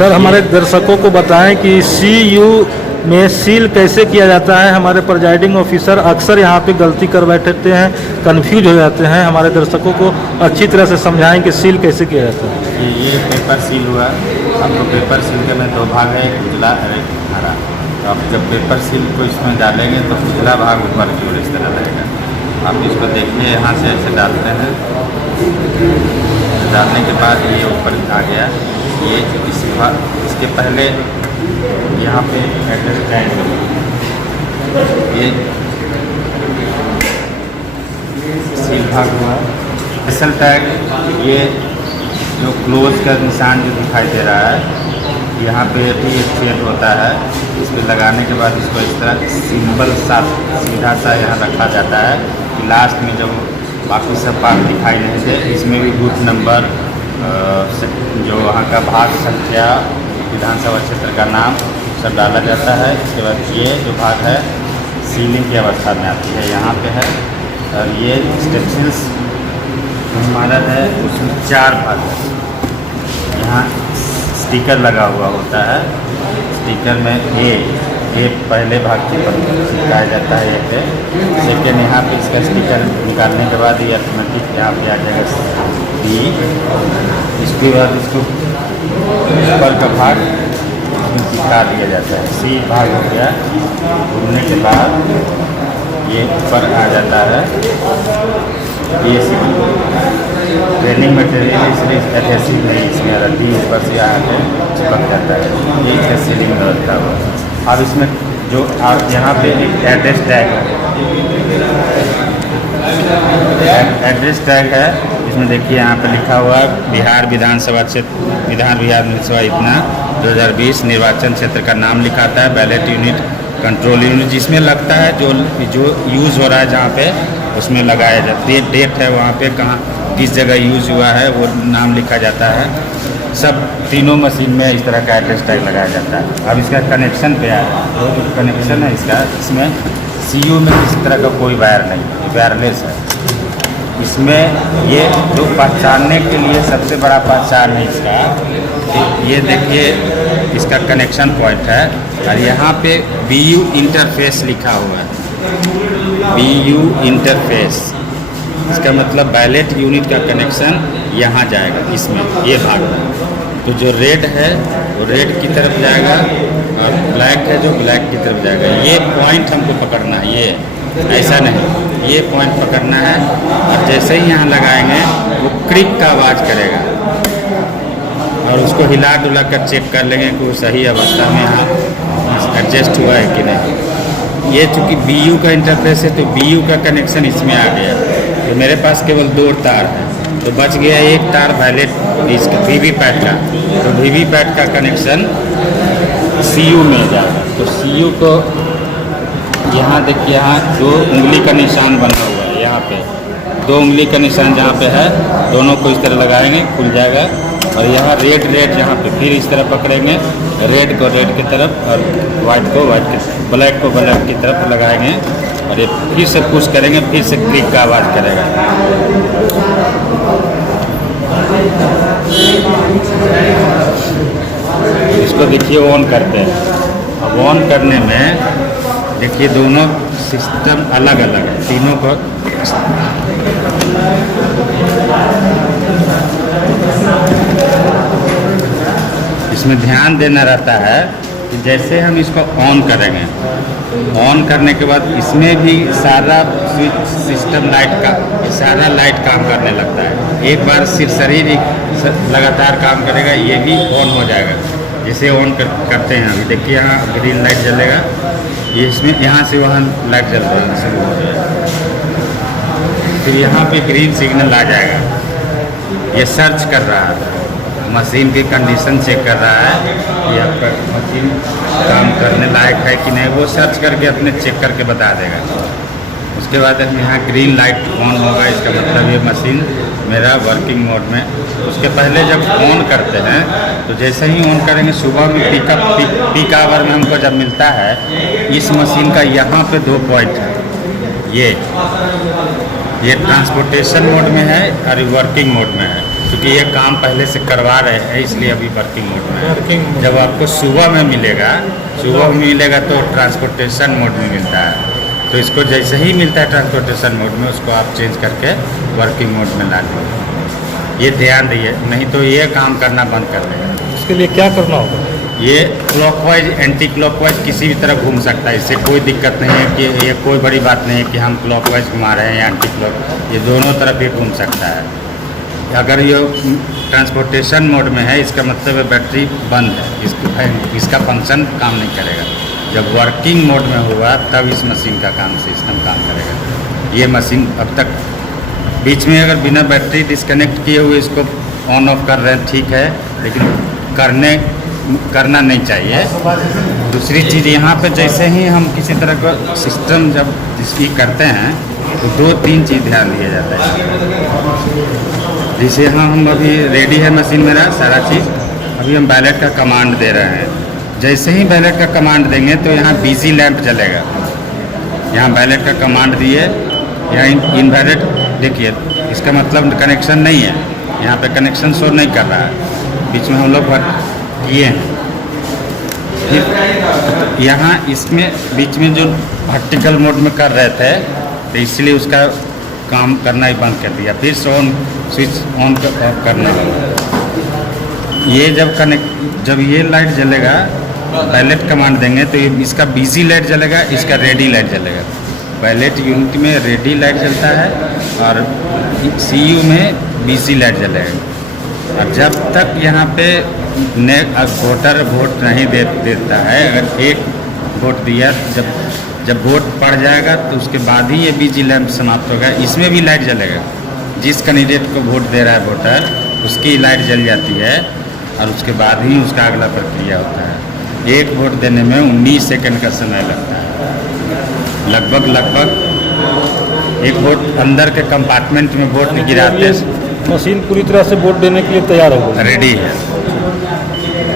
Sir हमारे दर्शकों को बताएं कि CU में सील कैसे किया जाता है। हमारे प्रिजाइडिंग ऑफिसर अक्सर यहाँ पे गलती कर बैठते हैं, कंफ्यूज हो जाते हैं। हमारे दर्शकों को अच्छी तरह से समझाएं कि सील कैसे किया जाता है। ये पेपर सील हुआ। आपको पेपर सील के में दो भाग है, एक उजला और एक हरा। तो आप जब पेपर सील को इसमें डालेंगे तो उजला भाग ऊपर की ओर इस तरह रहेगा। आप इसको देखिए, यहाँ से ऐसे डालते हैं, डालने के बाद ये ऊपर आ गया। ये इसके पहले यहाँ पे एड्रेस टैग, ये सील भाग हुआ। स्पेशल टैग, ये जो क्लोज का निशान जो दिखाई दे रहा है, यहाँ पे भी एक चेन होता है। इस पर लगाने के बाद इसको इस तरह सिंबल सा सीधा सा यहाँ रखा जाता है कि लास्ट में जब बाकी सब पार्ट दिखाई नहीं दे, इसमें भी बूथ नंबर, जो वहाँ का भाग संख्या, विधानसभा क्षेत्र का नाम सब डाला जाता है। इसके बाद ये जो भाग है सीलिंग की अवस्था में आती है, यहाँ पे है। और ये स्टेप्सिल्स हमारा है, उसमें 4 भाग है। यहाँ स्टिकर लगा हुआ होता है। स्टिकर में ए पहले भाग के पर चिपकाया जाता है। ये पे सेकेंड, यहाँ पे इसका स्टिकर निकालने के बाद ये ऑटोमेटिक यहाँ पे आ जाएगा B। इसके बाद इसको ऊपर का भाग चिपका दिया जाता है। C भाग हो गया। घूमने के बाद ये ऊपर आ जाता है। ये ट्रेनिंग मटेरियल इसलिए एडहेसिव नहीं, इसमें रद्दी ऊपर से आके चिपक जाता है। ये इसका सीलिंग में रखता हुआ। अब इसमें जो आप यहाँ पे एक एड्रेस टैग है, इसमें देखिए यहाँ पे लिखा हुआ बिहार विधानसभा क्षेत्र, विधानसभा इतना 2020 निर्वाचन क्षेत्र का नाम लिखाता है। बैलेट यूनिट, कंट्रोल यूनिट जिसमें लगता है, जो यूज़ हो रहा है जहाँ पे उसमें लगाया जाता है। डेट है वहाँ पे, कहाँ किस जगह यूज़ हुआ है वो नाम लिखा जाता है। सब तीनों मशीन में इस तरह का एड्रेस टैग लगाया जाता है। अब इसका कनेक्शन पे है, जो कनेक्शन है इसका, इसमें CU में किसी तरह का कोई वायर नहीं, वायरलेस है। इसमें ये जो पहचानने के लिए सबसे बड़ा पहचान है इसका, ये देखिए इसका कनेक्शन पॉइंट है। और यहाँ पे BU इंटरफेस लिखा हुआ है। BU इंटरफेस, इसका मतलब बैलेट यूनिट का कनेक्शन यहाँ जाएगा, इसमें ये भाग में। तो जो रेड है वो रेड की तरफ जाएगा, और ब्लैक है जो ब्लैक की तरफ जाएगा। ये पॉइंट हमको पकड़ना है, ये ऐसा नहीं, ये पॉइंट पकड़ना है। और जैसे ही यहाँ लगाएंगे वो क्रिक का आवाज़ करेगा, और उसको हिला डुला कर चेक कर लेंगे कि वो सही अवस्था में यहाँ एडजस्ट हुआ है कि नहीं। ये चूँकि BU का इंटरफेस है तो BU का कनेक्शन इसमें आ गया। तो मेरे पास केवल 2 तार है, तो बच गया एक तार वैलेट इसका VVPAT का। तो VVPAT का कनेक्शन CU में जाएगा। तो CU को यहाँ देखिए, यहाँ 2 उंगली का निशान बना हुआ है। यहाँ पे 2 उंगली का निशान जहाँ पे है, दोनों को इस तरह लगाएंगे, खुल जाएगा। और यहाँ रेड यहाँ पे फिर इस तरह पकड़ेंगे, रेड को रेड की तरफ और वाइट को वाइट की, ब्लैक को ब्लैक की तरफ लगाएंगे। और ये फिर से पुश करेंगे, फिर से क्लिक का आवाज़ करेगा। इसको देखिए ऑन करते हैं। अब ऑन करने में देखिए दोनों सिस्टम अलग अलग है, तीनों को इसमें ध्यान देना रहता है कि जैसे हम इसको ऑन करेंगे, ऑन करने के बाद इसमें भी सारा स्विच सिस्टम लाइट का, सारा लाइट काम करने लगता है। एक बार सिर्फ शरीर लगातार काम करेगा, ये भी ऑन हो जाएगा। जैसे ऑन करते हैं अभी देखिए, यहाँ ग्रीन लाइट जलेगा, ये इसमें यहाँ से वहाँ लाइट जल रहा है शुरू हो जाएगा। फिर यहाँ पे ग्रीन सिग्नल आ जाएगा। ये सर्च कर रहा है, मशीन की कंडीशन चेक कर रहा है कि आपका मशीन काम करने लायक है कि नहीं, वो सर्च करके अपने चेक करके बता देगा। उसके बाद यहाँ ग्रीन लाइट ऑन होगा, इसका मतलब ये मशीन मेरा वर्किंग मोड में। उसके पहले जब ऑन करते हैं तो जैसे ही ऑन करेंगे, सुबह में पीक आवर में हमको जब मिलता है, इस मशीन का यहाँ पे 2 पॉइंट है। ये ट्रांसपोर्टेशन मोड में है और वर्किंग मोड में है। क्योंकि ये काम पहले से करवा रहे हैं, इसलिए अभी वर्किंग मोड में है। Working mode. जब आपको सुबह में मिलेगा तो ट्रांसपोर्टेशन मोड में मिलता है, तो इसको जैसे ही मिलता है ट्रांसपोर्टेशन मोड में, उसको आप चेंज करके वर्किंग मोड में ला देंगे। ये ध्यान दिए, नहीं तो ये काम करना बंद कर देगा। इसके लिए क्या करना होगा? ये क्लॉकवाइज एंटी क्लॉकवाइज किसी भी तरह घूम सकता है, इससे कोई दिक्कत नहीं है कि ये कोई बड़ी बात नहीं है कि हम क्लॉकवाइज घुमा रहे हैं या एंटी क्लॉक, ये दोनों तरफ ये घूम सकता है। अगर ये ट्रांसपोर्टेशन मोड में है, इसका मतलब है बैटरी बंद है, इसका फंक्शन काम नहीं करेगा। जब वर्किंग मोड में हुआ तब इस मशीन का सिस्टम काम करेगा। ये मशीन अब तक बीच में अगर बिना बैटरी डिस्कनेक्ट किए हुए इसको ऑन ऑफ कर रहे हैं, ठीक है, लेकिन करना नहीं चाहिए। दूसरी चीज़, यहाँ पे जैसे ही हम किसी तरह का सिस्टम जब इसकी करते हैं तो 2-3 चीज़ ध्यान दिया जाता है। जैसे हम अभी रेडी है मशीन मेरा सारा चीज़, अभी हम बैलेट का कमांड दे रहे हैं। जैसे ही बैलेट का कमांड देंगे तो यहाँ बिजी लैंप जलेगा। यहाँ बैलेट का कमांड दिए, यहाँ इनवैलिड, देखिए इसका मतलब कनेक्शन नहीं है, यहाँ पे कनेक्शन शो नहीं कर रहा है। बीच में हम लोग किए हैं, फिर यहाँ इसमें बीच में जो वर्टिकल मोड में कर रहे थे तो इसलिए उसका काम करना ही बंद कर दिया। फिर स्विच ऑन ऑफ करना होगा। ये जब ये लाइट जलेगा, बैलेट कमांड देंगे तो इसका बिजी लाइट जलेगा, इसका रेडी लाइट जलेगा। बैलेट यूनिट में रेडी लाइट जलता है और सीयू में बिजी लाइट जलेगा। और जब तक यहाँ पे वोटर वोट नहीं देता है, अगर एक वोट दिया, जब वोट पड़ जाएगा तो उसके बाद ही ये बिजी लैंप समाप्त होगा। इसमें भी लाइट जलेगा, जिस कैंडिडेट को वोट दे रहा है वोटर, उसकी लाइट जल जाती है और उसके बाद ही उसका अगला प्रक्रिया होता है। एक वोट देने में 19 सेकंड का समय लगता है, लगभग एक वोट अंदर के कंपार्टमेंट में वोट गिराते हैं। मशीन पूरी तरह से वोट देने के लिए तैयार हो गई, रेडी है।